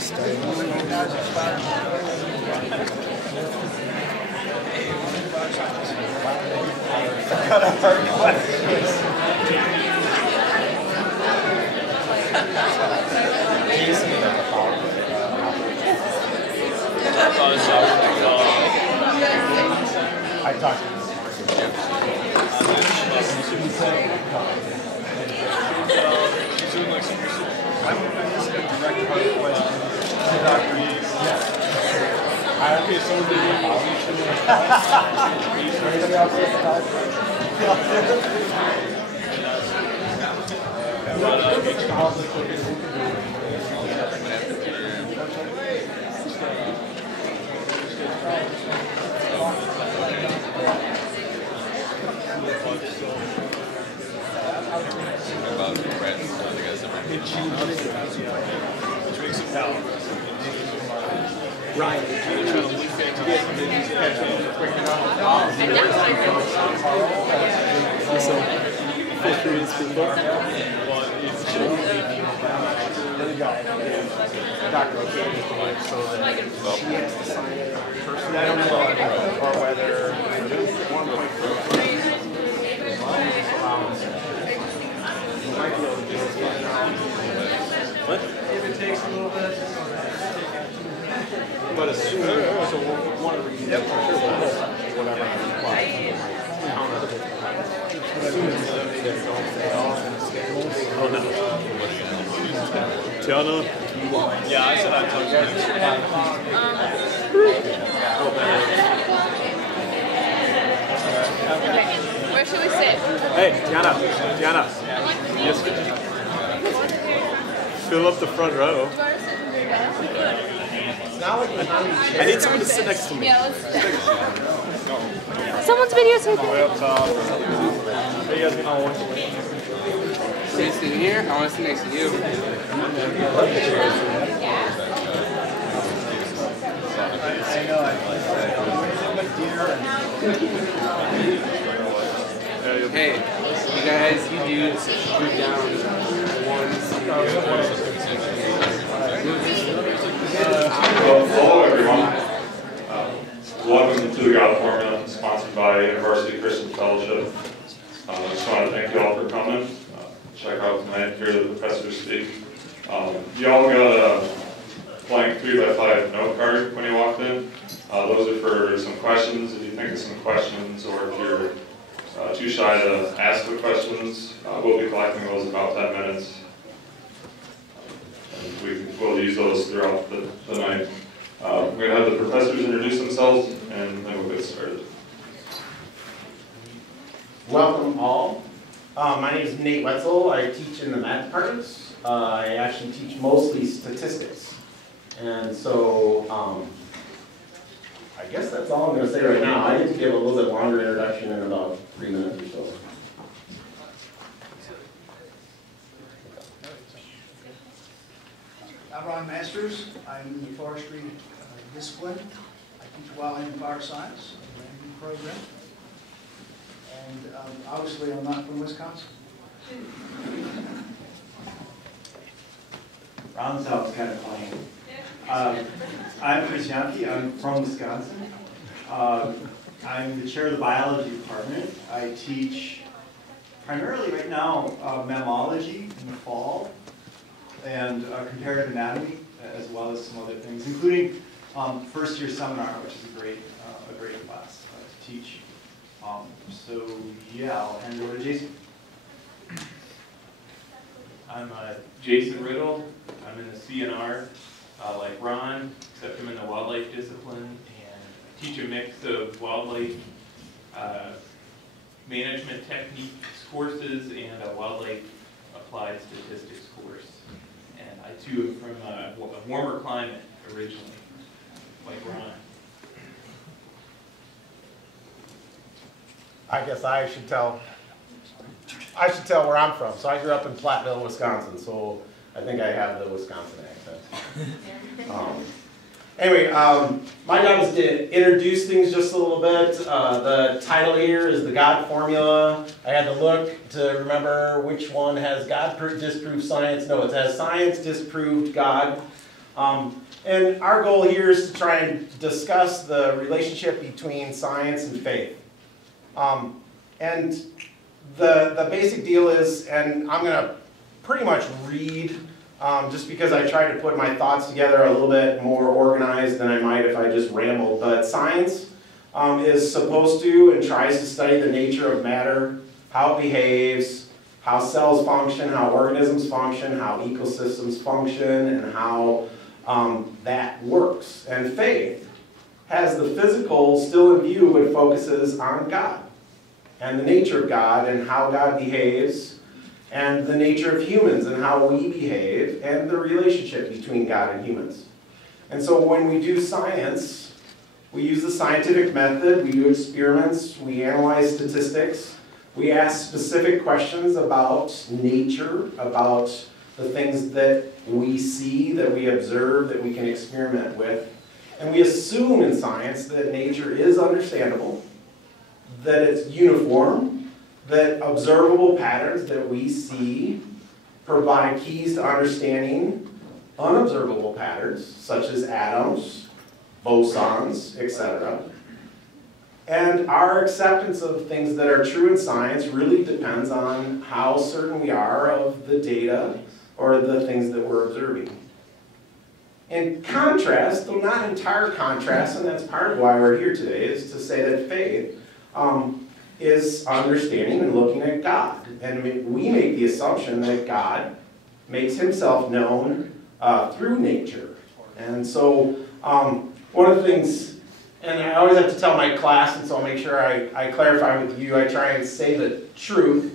I talked to him. She's doing like some research. I'm just a direct question to Dr. Yates. Yes. Okay, so we're going Anybody else have a Ryan, Dr. O'Kane is the one, so that she has to sign it personally. I don't know or whether 1.4 you might be able to do it. what? If it takes a little bit. But as soon as so one of the reasons whatever Oh no. Tiana? Yeah, I said I'd talk to you. Okay, where should we sit? Hey, Tiana. Yes. Fill up the front row. it's not like I need someone to sit next to me. Yeah, let's sit. Someone's videotaping. Way up top. Hey, you guys can all watch it. Sit sitting here? I want to sit next to you. Hey, you guys, you dudes, move down one seat. Well, hello everyone. Welcome to the God Formula, sponsored by University Christian Fellowship. I just want to thank you all for coming. Check out tonight, hear the professor speak. You all got a blank 3x5 note card when you walked in. Those are for some questions. If you think of some questions, or if you're too shy to ask the questions, we'll be collecting those in about 10 minutes. We'll use those throughout the night. We're going to have the professors introduce themselves, and then we'll get started. Welcome all. My name is Nate Wetzel. I teach in the math departments. I actually teach mostly statistics. And so I guess that's all I'm going to say right now. I need to give a little bit longer introduction in about 3 minutes or so. I'm Ron Masters. I'm in the forestry discipline. I teach wildland and fire science, a brand new program. And obviously I'm not from Wisconsin. Ron sounds kind of funny. I'm Chris Yankee. I'm from Wisconsin. I'm the chair of the biology department. I teach primarily right now mammalogy in the fall and comparative anatomy, as well as some other things, including first year seminar, which is a great class to teach. So yeah, I'll hand it over to Jason. I'm Jason Riddle. I'm in the CNR, like Ron, except I'm in the wildlife discipline, and I teach a mix of wildlife management techniques courses and a wildlife applied statistics course. And I too am from a warmer climate originally, like Ron. I guess I should tell where I'm from. So I grew up in Platteville, Wisconsin, so I think I have the Wisconsin accent. Anyway, my job is to introduce things just a little bit. The title here is the God Formula. I had to look to remember which one has God disproved science. No, it has science disproved God. And our goal here is to try and discuss the relationship between science and faith. And the basic deal is, and I'm going to pretty much read, just because I try to put my thoughts together a little bit more organized than I might if I just rambled. But science is supposed to and tries to study the nature of matter, how it behaves, how cells function, how organisms function, how ecosystems function, and how that works. And faith has the physical still in view, but focuses on God and the nature of God and how God behaves, and the nature of humans and how we behave, and the relationship between God and humans. And so when we do science, we use the scientific method, we do experiments, we analyze statistics, we ask specific questions about nature, about the things that we see, that we observe, that we can experiment with. And we assume in science that nature is understandable, that it's uniform, that observable patterns that we see provide keys to understanding unobservable patterns, such as atoms, bosons, etc. And our acceptance of things that are true in science really depends on how certain we are of the data or the things that we're observing. In contrast, though not entire contrast, and that's part of why we're here today, is to say that faith is understanding and looking at God. And we make the assumption that God makes himself known through nature. And so one of the things, and I always have to tell my class, and so I'll make sure I clarify with you, I try and say the truth.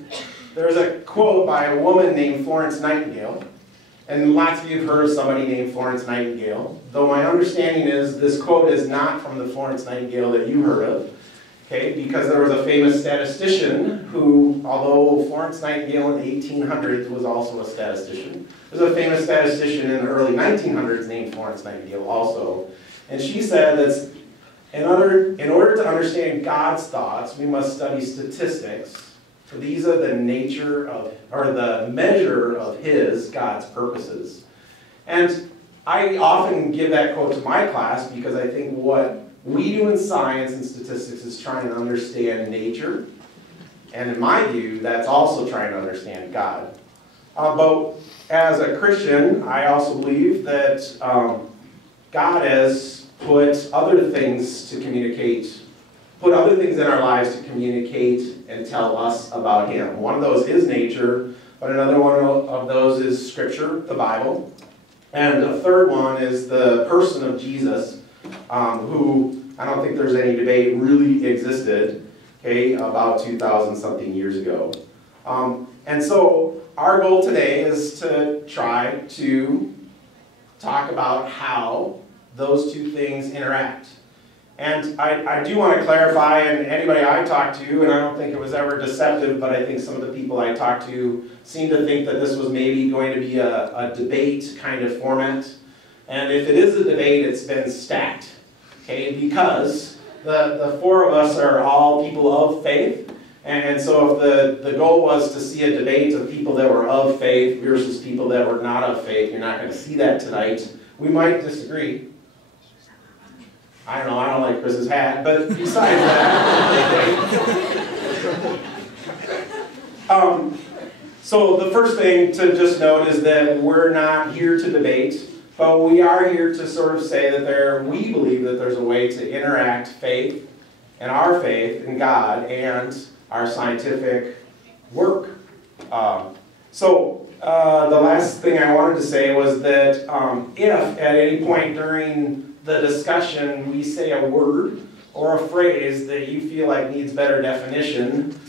There's a quote by a woman named Florence Nightingale, and lots of you have heard of somebody named Florence Nightingale, though my understanding is this quote is not from the Florence Nightingale that you heard of, okay, because there was a famous statistician who, although Florence Nightingale in the 1800s was also a statistician, there's a famous statistician in the early 1900s named Florence Nightingale also, and she said that in order to understand God's thoughts, we must study statistics. For these are the nature of, or the measure of God's purposes. And I often give that quote to my class because I think what we do in science and statistics is trying to understand nature. And in my view, that's also trying to understand God. But as a Christian, I also believe that God has put other things to communicate, put other things in our lives to communicate and tell us about him. One of those is nature, but another one of those is Scripture, the Bible. And the third one is the person of Jesus, who I don't think there's any debate really existed, okay, about 2,000 something years ago. And so our goal today is to try to talk about how those two things interact. And I do want to clarify, and anybody I talked to, and I don't think it was ever deceptive, but I think some of the people I talked to seem to think that this was maybe going to be a debate kind of format. And if it is a debate, it's been stacked, okay? Because the four of us are all people of faith, and so if the goal was to see a debate of people that were of faith versus people that were not of faith, you're not going to see that tonight. We might disagree. I don't know, I don't like Chris's hat, but besides that. So the first thing to just note is that we're not here to debate, but we are here to sort of say that we believe that there's a way to interact faith and our faith in God and our scientific work. The last thing I wanted to say was that if at any point during the discussion we say a word or a phrase that you feel like needs better definition,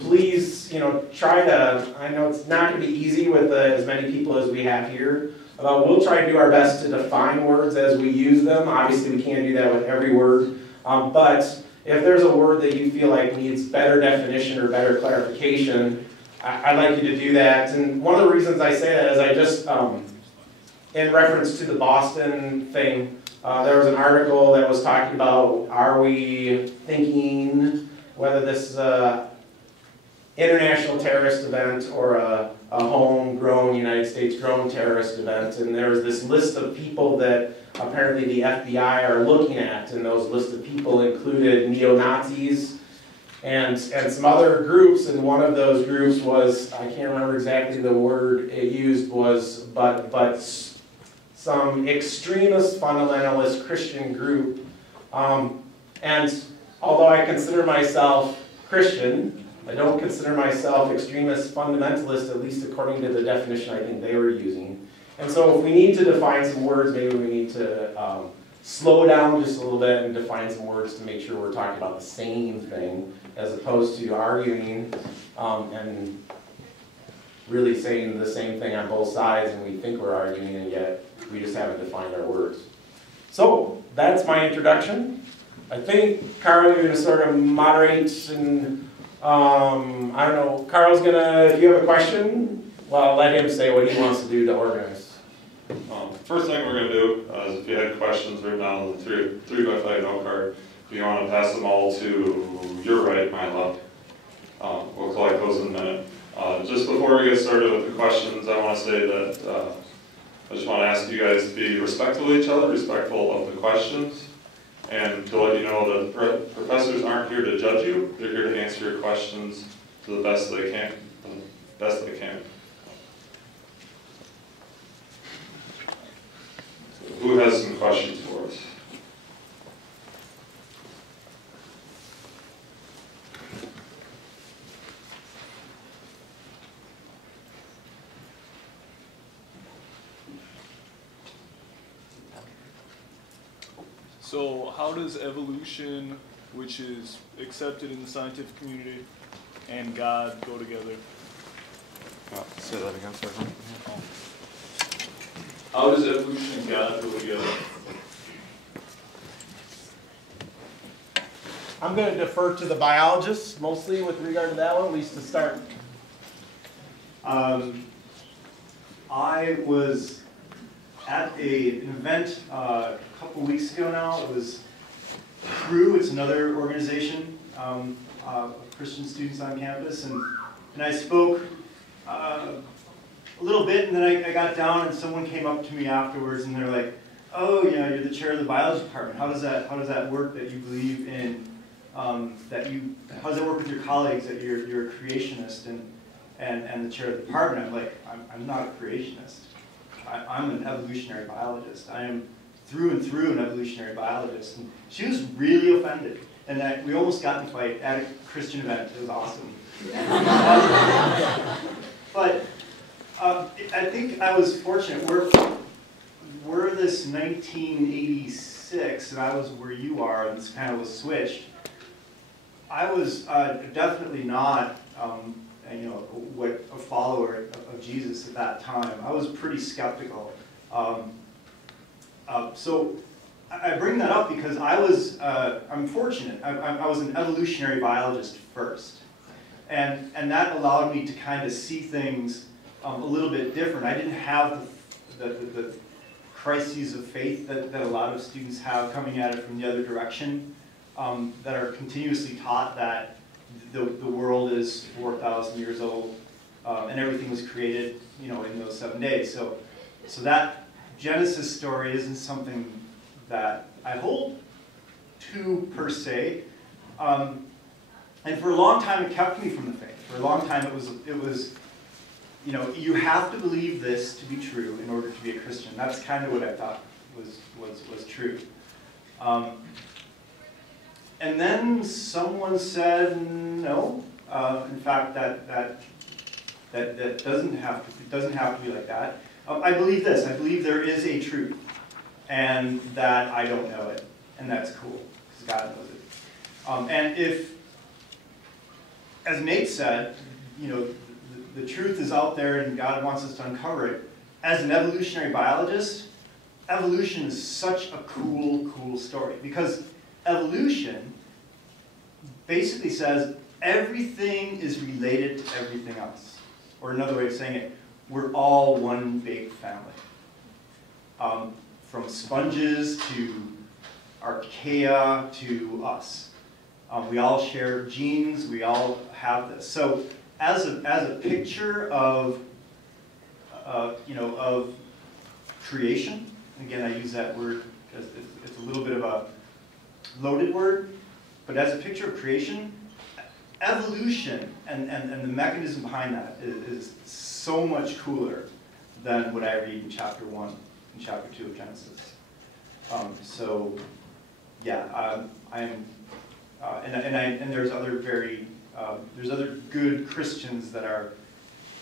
please, try to, I know it's not going to be easy with as many people as we have here, we'll try to do our best to define words as we use them. Obviously we can't do that with every word, but if there's a word that you feel like needs better definition or better clarification, I'd like you to do that. And one of the reasons I say that is I just, in reference to the Boston thing, there was an article that was talking about, are we thinking whether this is an international terrorist event or a a homegrown, United States grown terrorist event, and there's this list of people that apparently the FBI are looking at, and those list of people included neo-Nazis and some other groups, and one of those groups was, I can't remember exactly the word it used, was, but some extremist fundamentalist Christian group. And although I consider myself Christian, I don't consider myself extremist fundamentalist, at least according to the definition I think they were using. And so if we need to define some words, maybe we need to slow down just a little bit and define some words to make sure we're talking about the same thing, as opposed to arguing and really saying the same thing on both sides, and we think we're arguing, and yet we just haven't defined our words. So that's my introduction. I think, Carl, you're going to sort of moderate, and I don't know, Carl's going to, if you have a question, well, let him say what he wants to do to organize. First thing we're going to do is if you had questions written down on the 3x5 note card, if you want to pass them all to your right, my left, we'll collect those in a minute. Just before we get started with the questions, I want to say that I just want to ask you guys to be respectful of each other, respectful of the questions, and to let you know that professors aren't here to judge you. They're here to answer your questions to the best they can. Who has some questions for us? So how does evolution, which is accepted in the scientific community, and God go together? Say that again, sorry. How does evolution and God go together? I'm going to defer to the biologists, mostly with regard to that one, at least to start. I was at an event a couple weeks ago now. It was Crew, it's another organization of Christian students on campus, and I spoke a little bit, and then I got down and someone came up to me afterwards and they're like, oh, you know, you're the chair of the biology department. How does that work that you believe in, how does it work with your colleagues that you're a creationist and the chair of the department? I'm like, I'm not a creationist. I'm an evolutionary biologist. I am through and through an evolutionary biologist. And she was really offended. And we almost got in a fight at a Christian event. It was awesome. But I think I was fortunate. We're this 1986, and I was where you are, and this kind of was switched. I was definitely not what a follower of Jesus at that time. I was pretty skeptical. So I bring that up because I'm fortunate. I was an evolutionary biologist first. And that allowed me to kind of see things a little bit different. I didn't have the crises of faith that a lot of students have coming at it from the other direction, that are continuously taught that the world is 4,000 years old, and everything was created, in those 7 days. So that Genesis story isn't something that I hold to per se. And for a long time, it kept me from the faith. For a long time, it was you have to believe this to be true in order to be a Christian. That's kind of what I thought was true. And then someone said no. In fact, that doesn't have to be like that. I believe this. I believe there is a truth, and that I don't know it, and that's cool because God knows it. And if, as Nate said, the truth is out there, and God wants us to uncover it. As an evolutionary biologist, evolution is such a cool story, because evolution basically says everything is related to everything else. Or another way of saying it, we're all one big family. From sponges to archaea to us. We all share genes, we all have this. So as a picture of of creation. Again, I use that word because it's a little bit of a loaded word, but as a picture of creation, evolution and the mechanism behind that is so much cooler than what I read in chapter 1 and chapter 2 of Genesis. And there's other there's other good Christians that are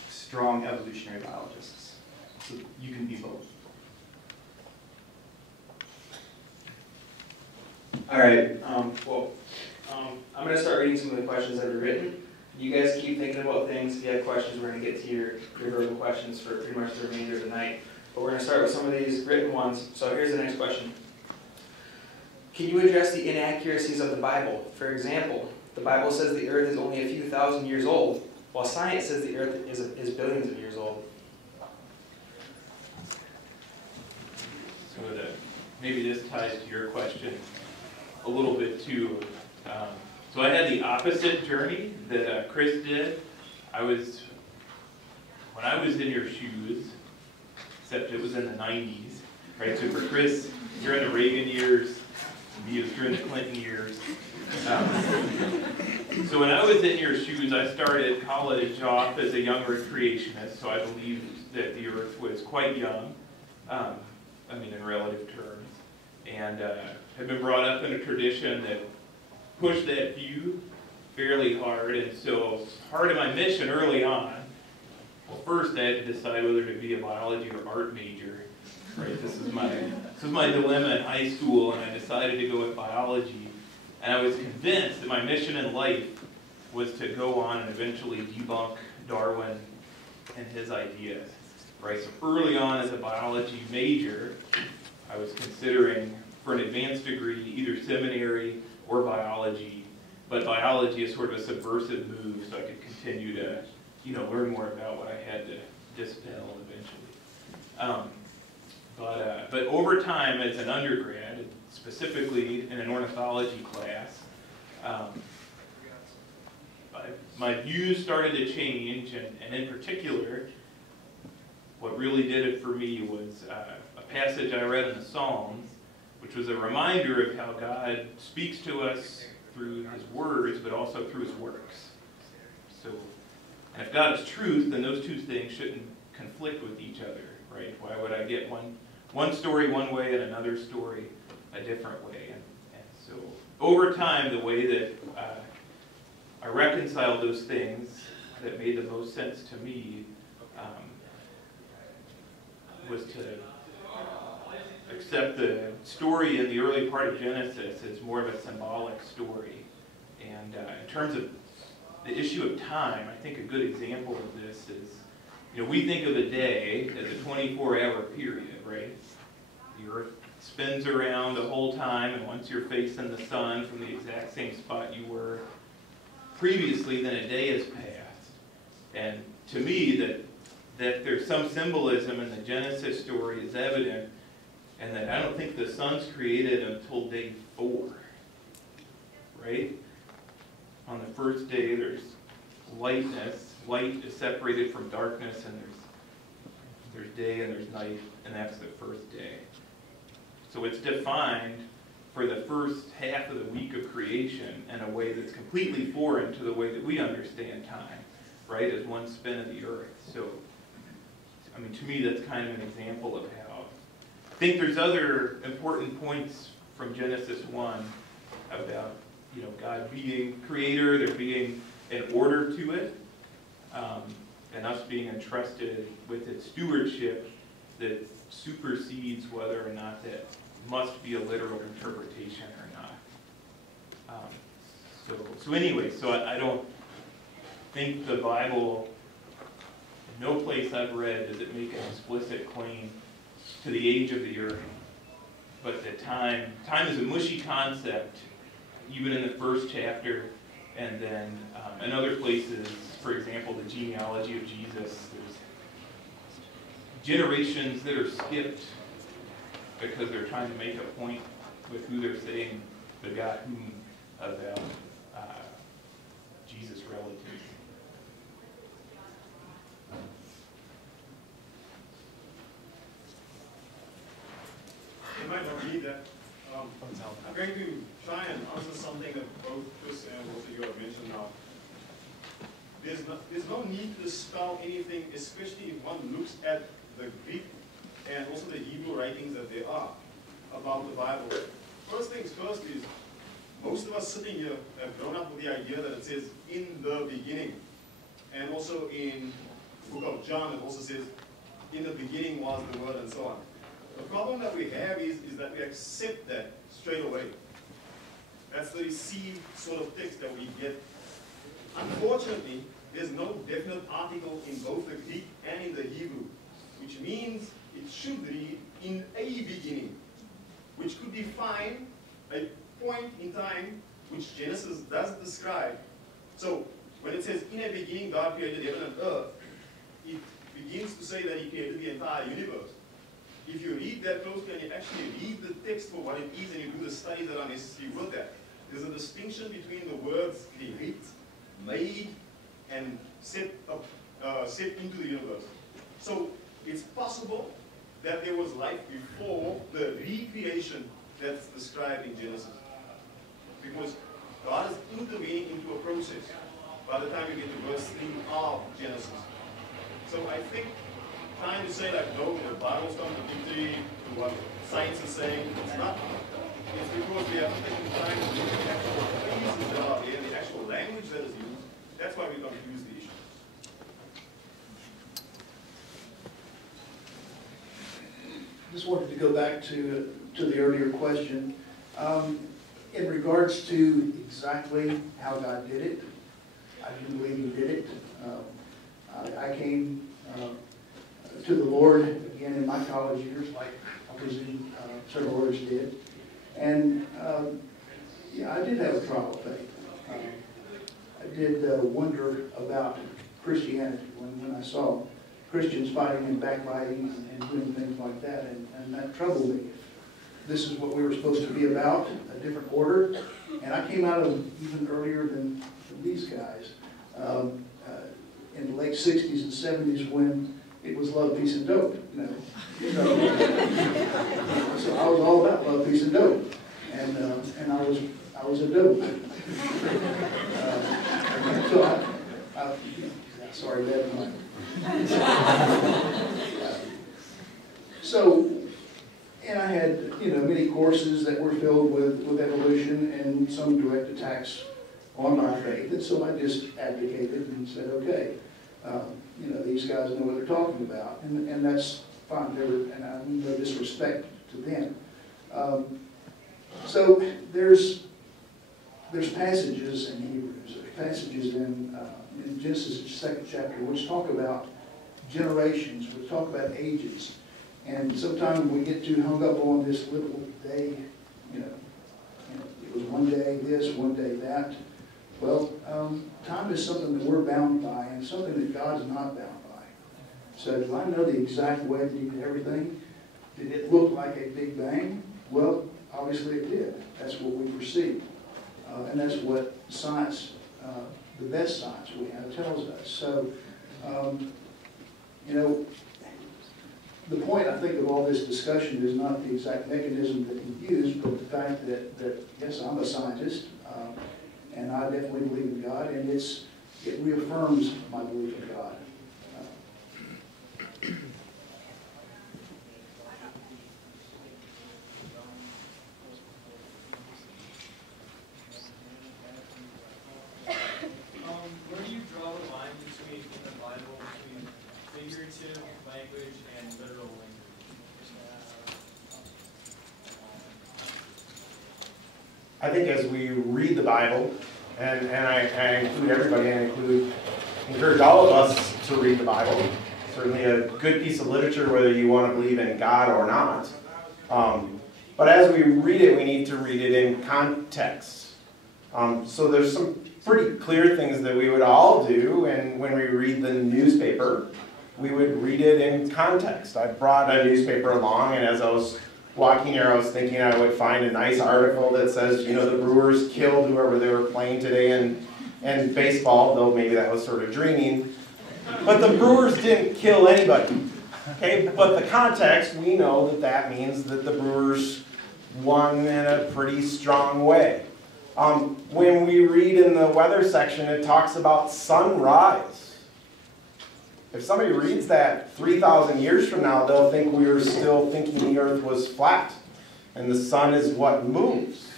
strong evolutionary biologists. So you can be both. All right. I'm going to start reading some of the questions that are written. You guys keep thinking about things. If you have questions, we're going to get to your verbal questions for pretty much the remainder of the night. But we're going to start with some of these written ones. So here's the next question. Can you address the inaccuracies of the Bible? For example, the Bible says the earth is only a few thousand years old, while science says the earth is billions of years old. So maybe this ties to your question a little bit too. So I had the opposite journey that Chris did. When I was in your shoes, except it was in the 90s, right? So for Chris, during the Reagan years, me, it was during the Clinton years. So when I was in your shoes, I started college off as a young earth creationist, so I believed that the earth was quite young, in relative terms, and have been brought up in a tradition that pushed that view fairly hard. And so part of my mission early on, well, first I had to decide whether to be a biology or art major. Right, this was my dilemma in high school, and I decided to go with biology. And I was convinced that my mission in life was to go on and eventually debunk Darwin and his ideas. Right, so early on as a biology major, I was considering for an advanced degree either seminary or biology, but biology is sort of a subversive move, so I could continue to, learn more about what I had to dispel eventually. But over time, as an undergrad, specifically in an ornithology class, my views started to change, and in particular, what really did it for me was a passage I read in the Psalms, which was a reminder of how God speaks to us through his words, but also through his works. So, and if God is truth, then those two things shouldn't conflict with each other, right? Why would I get one story one way and another story a different way? And so over time, the way that I reconciled those things that made the most sense to me was to accept the story in the early part of Genesis as more of a symbolic story. And in terms of the issue of time, I think a good example of this is, we think of a day as a 24-hour period, right? The earth spins around the whole time, and once you're facing the sun from the exact same spot you were previously, then a day has passed. And to me, that there's some symbolism in the Genesis story is evident, and that I don't think the sun's created until day 4, right? On the first day, there's lightness. Light is separated from darkness, and there's day and there's night, and that's the first day. So it's defined for the first half of the week of creation in a way that's completely foreign to the way that we understand time, right? As one spin of the earth. So, to me, that's kind of an example of how I think there's other important points from Genesis 1 about, God being creator, there being an order to it, and us being entrusted with its stewardship that supersedes whether or not that must be a literal interpretation or not. So I don't think the Bible, in no place I've read does it make an explicit claim to the age of the earth, but that time is a mushy concept, even in the first chapter, and then in other places, for example, the genealogy of Jesus, there's generations that are skipped because they're trying to make a point with who they're saying begot whom about Jesus' relatives. me that I'm going to try and answer something that both Chris and also you have mentioned now. There's no need to spell anything, especially if one looks at the Greek and also the Hebrew writings that there are about the Bible. First things first is, most of us sitting here have grown up with the idea that it says, in the beginning. And also in the book of John, it also says, in the beginning was the Word, and so on. The problem that we have is that we accept that straight away. That's the received sort of text that we get. Unfortunately, there's no definite article in both the Greek and in the Hebrew, which means it should read in a beginning, which could define a point in time which Genesis does describe. So when it says, in a beginning God created heaven and earth, it begins to say that He created the entire universe. If you read that closely and you actually read the text for what it is and you do the studies that are necessary with that, there's a distinction between the words create, made, and set into the universe. So it's possible that there was life before the recreation that's described in Genesis. Because God is intervening into a process by the time you get to verse 3 of Genesis. So I think trying to say like, no, the Bible's contradictory to what science is saying, it's not. It's because we haven't taken time to look at the actual phrases that are there, the actual language that is used. That's why we confuse the issue. Just wanted to go back to the earlier question. In regards to exactly how God did it, I do believe He did it. I came to the Lord again in my college years, like I presume several others did. And yeah, I did have a trial of faith. I did wonder about Christianity when I saw Christians fighting and backbiting and doing things like that, and that troubled me. This is what we were supposed to be about, a different order, and I came out of even earlier than these guys, in the late 60s and 70s when it was love, peace, and dope. You know? So I was all about love, peace, and dope, and I was a dope. So sorry, Dad. So, and I had, many courses that were filled with evolution and some direct attacks on my faith. And so I just advocated and said, okay, these guys know what they're talking about. And that's fine. And I mean no disrespect to them. So there's passages in Hebrews, passages in Genesis 2nd chapter, which talk about generations, which talk about ages. And sometimes we get too hung up on this little day, it was one day this, one day that. Well, time is something that we're bound by and something that God's not bound by. So do I know the exact way that He did everything? Did it look like a big bang? Well, obviously it did. That's what we perceive. And that's what science, the best science we have, tells us. So, the point, I think, of all this discussion is not the exact mechanism that He used, but the fact that yes, I'm a scientist, and I definitely believe in God, and it reaffirms my belief in God. Where do you draw the line between in the Bible between figurative language and literal language? I think as we read the Bible, and I include everybody, I encourage all of us to read the Bible. Certainly a good piece of literature, whether you want to believe in God or not. But as we read it, we need to read it in context. So there's some pretty clear things that we would all do, and when we read the newspaper, we would read it in context. I brought a newspaper along, and as I was walking here, I was thinking I would find a nice article that says, the Brewers killed whoever they were playing today in baseball, though maybe that was sort of dreaming. But the Brewers didn't kill anybody. Okay, but the context, we know that means that the Brewers one in a pretty strong way. When we read in the weather section, it talks about sunrise. If somebody reads that 3,000 years from now, they'll think we were still thinking the earth was flat and the sun is what moves.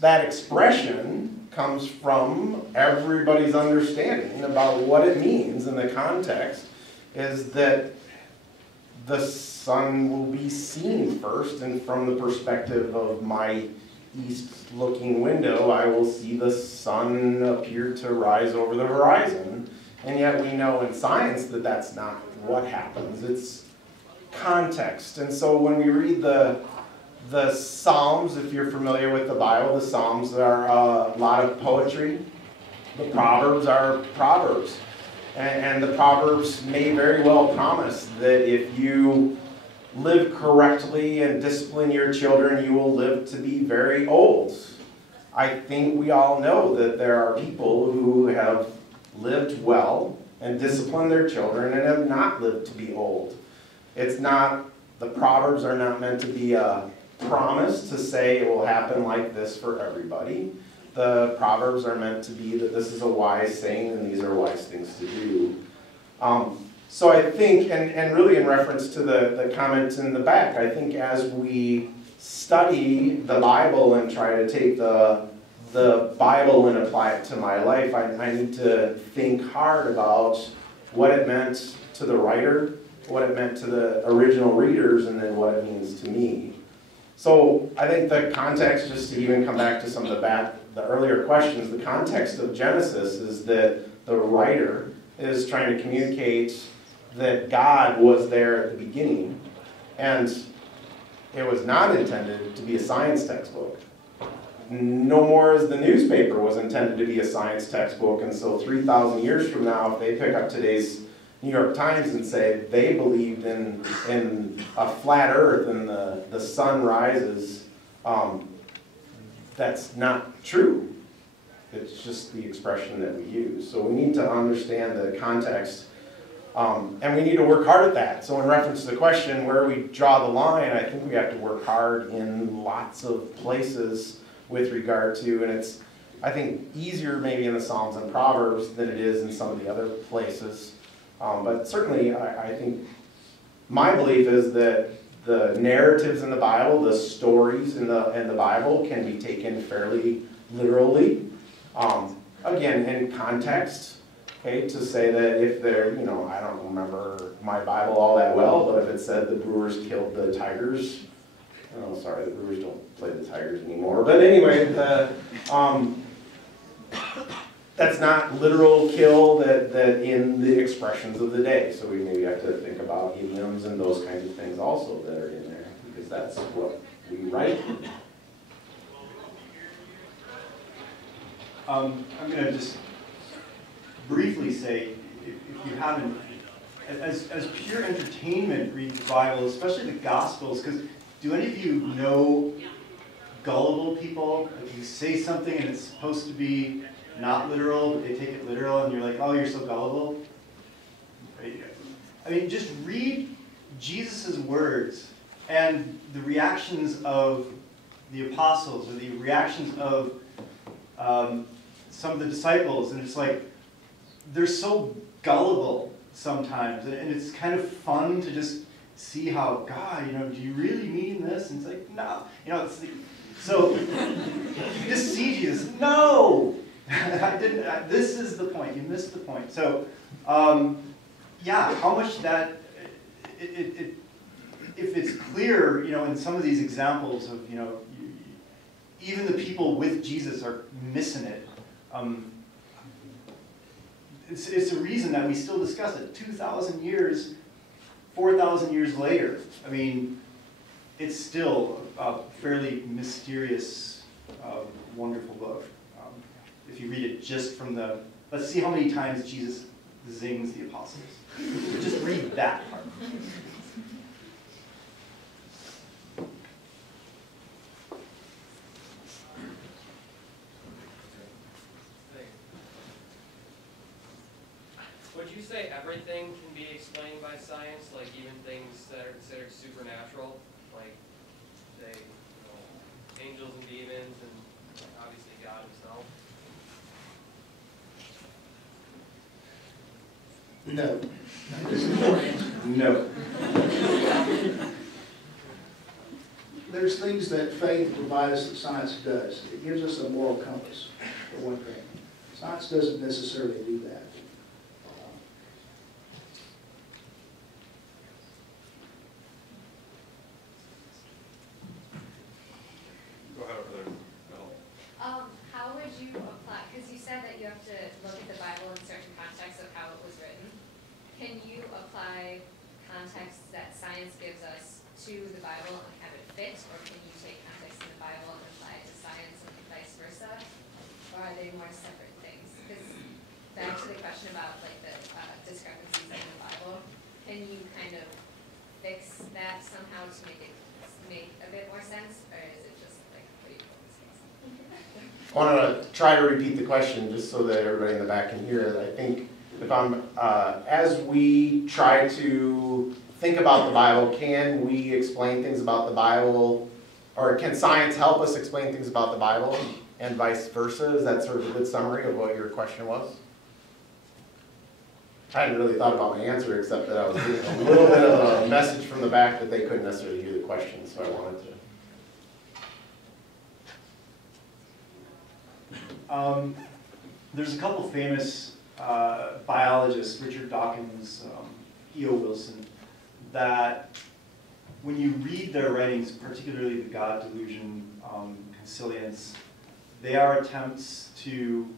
That expression comes from everybody's understanding about what it means in the context is that the sun will be seen first, and from the perspective of my east-looking window, I will see the sun appear to rise over the horizon. And yet we know in science that that's not what happens. It's context. And so when we read the Psalms, if you're familiar with the Bible, the Psalms are a lot of poetry. The Proverbs are Proverbs. And the Proverbs may very well promise that if you live correctly and discipline your children, you will live to be very old. I think we all know that there are people who have lived well and disciplined their children and have not lived to be old. It's not, the Proverbs are not meant to be a promise to say it will happen like this for everybody. The Proverbs are meant to be that this is a wise saying and these are wise things to do. So I think, and really in reference to the comments in the back, I think as we study the Bible and try to take the Bible and apply it to my life, I need to think hard about what it meant to the writer, what it meant to the original readers, and then what it means to me. So I think the context, just to even come back to some of the earlier questions, the context of Genesis is that the writer is trying to communicate that God was there at the beginning, and it was not intended to be a science textbook. No more as the newspaper was intended to be a science textbook, and so 3,000 years from now, if they pick up today's New York Times and say they believed in a flat earth and the sun rises, that's not true. It's just the expression that we use. So we need to understand the context, and we need to work hard at that. So in reference to the question, where we draw the line, I think we have to work hard in lots of places with regard to, and it's, I think, easier maybe in the Psalms and Proverbs than it is in some of the other places. But certainly, I think my belief is that the narratives in the Bible, the stories in the Bible can be taken fairly literally. Again, in context, okay, to say that if they're, I don't remember my Bible all that well, but if it said the Brewers killed the Tigers, oh, sorry, the Brewers don't play the Tigers anymore, but anyway, that's not literal kill that in the expressions of the day. So we maybe have to think about idioms and those kinds of things also that are in there, because that's what we write. I'm going to just briefly say, if you haven't, as pure entertainment, read the Bible, especially the Gospels, because do any of you know gullible people? Like you say something and it's supposed to be not literal, but they take it literal, and you're like, oh, you're so gullible? Right? I mean, just read Jesus' words and the reactions of the apostles, or the reactions of some of the disciples, and it's like, they're so gullible sometimes, and it's kind of fun to just see how, God, do you really mean this? And it's like, no, it's like, so you just see Jesus, no, I didn't, this is the point, you missed the point. So, yeah, how much that, if it's clear, in some of these examples of, even the people with Jesus are missing it. It's a reason that we still discuss it 2,000 years, 4,000 years later. I mean, it's still a fairly mysterious, wonderful book. If you read it just from let's see how many times Jesus zings the apostles. Just read that part. Would you say everything can be explained by science, like even things that are considered supernatural, like they, angels and demons and obviously God himself? No. No. There's things that faith provides that science does. It gives us a moral compass, for one thing. Science doesn't necessarily do that. Go ahead over there, Bill. How would you apply, because you said that you have to look at the Bible in certain contexts of how it was written. Can you apply context that science gives us to the Bible and have it fit, or can you take context in the Bible and apply it to science and vice versa? Or are they more separate things? Because back to the question about like the discrepancies in the Bible, can you kind of fix that somehow to make it make a bit more sense, or is it just like pretty close? I want to try to repeat the question just so that everybody in the back can hear it. I think if I'm, as we try to think about the Bible, can we explain things about the Bible, or can science help us explain things about the Bible and vice versa? Is that sort of a good summary of what your question was? I hadn't really thought about my answer, except that I was getting a little bit of a message from the back that they couldn't necessarily hear the question, so I wanted to. There's a couple famous biologists, Richard Dawkins, E.O. Wilson, that when you read their writings, particularly the God Delusion, Consilience, they are attempts to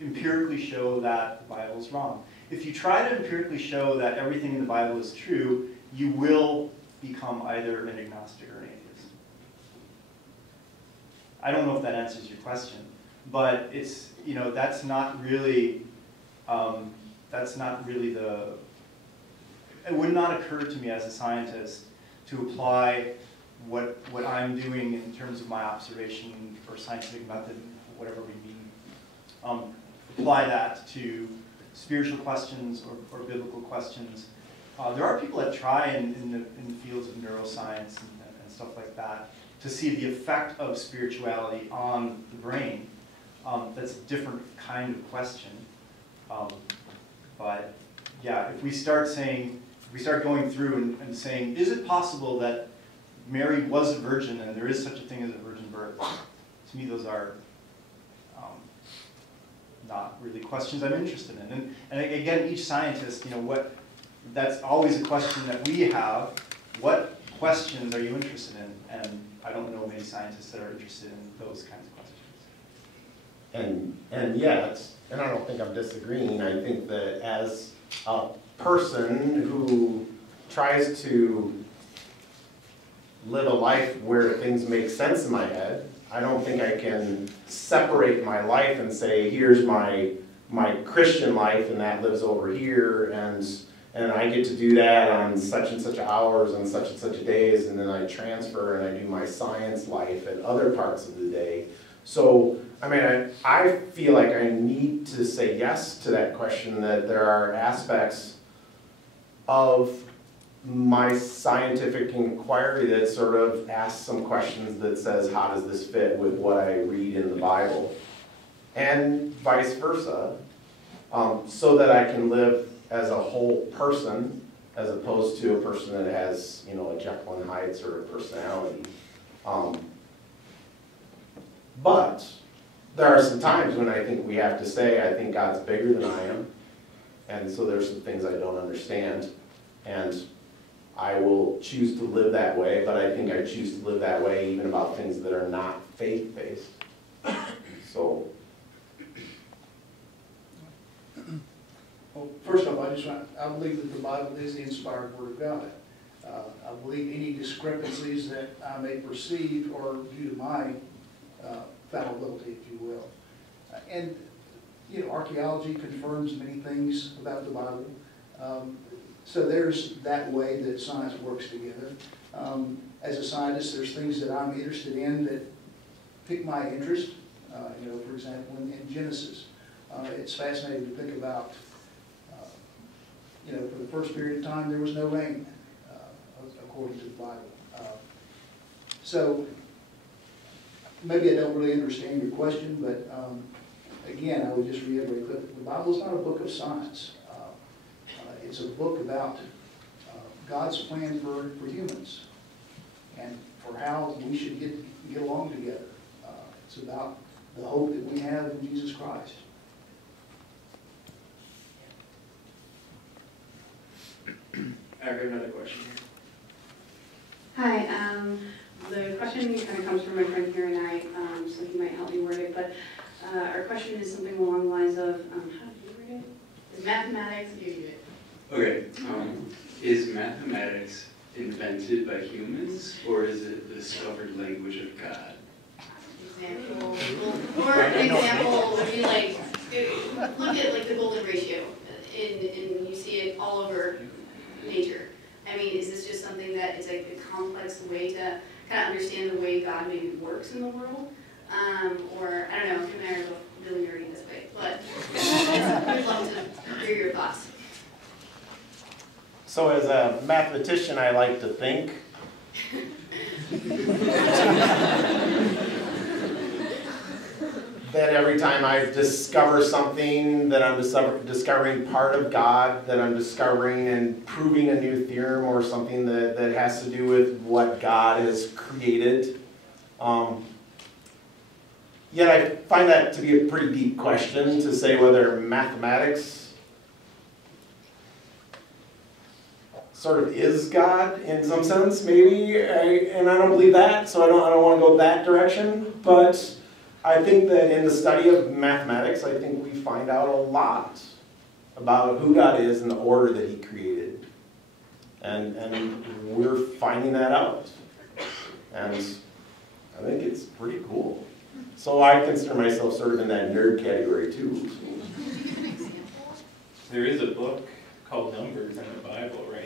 empirically show that the Bible is wrong. If you try to empirically show that everything in the Bible is true, you will become either an agnostic or an atheist. I don't know if that answers your question, but it's, you know, that's not really the, it would not occur to me as a scientist to apply what I'm doing in terms of my observation or scientific method, whatever we mean, apply that to spiritual questions or biblical questions. There are people that try in the fields of neuroscience and stuff like that to see the effect of spirituality on the brain. That's a different kind of question. But yeah, if we start going through and saying, is it possible that Mary was a virgin and there is such a thing as a virgin birth? To me, those are not really questions I'm interested in. And again, each scientist, you know, that's always a question that we have. What questions are you interested in? And I don't know many scientists that are interested in those kinds of questions. And yeah, and I don't think I'm disagreeing. I think that as a person who tries to live a life where things make sense in my head, I don't think I can separate my life and say, here's my Christian life and that lives over here, and I get to do that on such and such hours and such days, and then I transfer and I do my science life at other parts of the day. So, I mean, I feel like I need to say yes to that question, that there are aspects of my scientific inquiry that sort of asks some questions that says, how does this fit with what I read in the Bible? And vice versa, so that I can live as a whole person, as opposed to a person that has, you know, a Jekyll and Hyde sort of personality. But there are some times when I think we have to say, I think God's bigger than I am, and so there's some things I don't understand, and I will choose to live that way, but I think I choose to live that way even about things that are not faith-based. So. Well, first off, I believe that the Bible is the inspired Word of God. I believe any discrepancies that I may perceive are due to my fallibility, if you will. And, you know, archaeology confirms many things about the Bible. So there's that way that science works together. As a scientist, there's things that I'm interested in that pique my interest. You know, for example, in Genesis, it's fascinating to think about, you know, for the first period of time, there was no rain, according to the Bible. So maybe I don't really understand your question, but again, I would just reiterate, the Bible is not a book of science. It's a book about God's plan for humans and for how we should get along together. It's about the hope that we have in Jesus Christ. I've got another question here. Hi, the question kind of comes from my friend here and I, so he might help me word it, but our question is something along the lines of, how do you word it? Is mathematics, you do it. Okay, is mathematics invented by humans, or is it the discovered language of God? Example, or an example would be like, look at like the golden ratio, and you see it all over nature. I mean, is this just something that is like a complex way to kind of understand the way God maybe works in the world? Or, I don't know, Kim and I are both really nerdy this way, but I'd love to hear your thoughts. So as a mathematician, I like to think that every time I discover something, that I'm discovering part of God, that I'm discovering and proving a new theorem or something that has to do with what God has created. Yet I find that to be a pretty deep question to say whether mathematics sort of is God in some sense, maybe, and I don't believe that, so I don't want to go that direction, but I think that in the study of mathematics, I think we find out a lot about who God is and the order that He created. And we're finding that out. And I think it's pretty cool. So I consider myself sort of in that nerd category too. There is a book called Numbers in the Bible, right?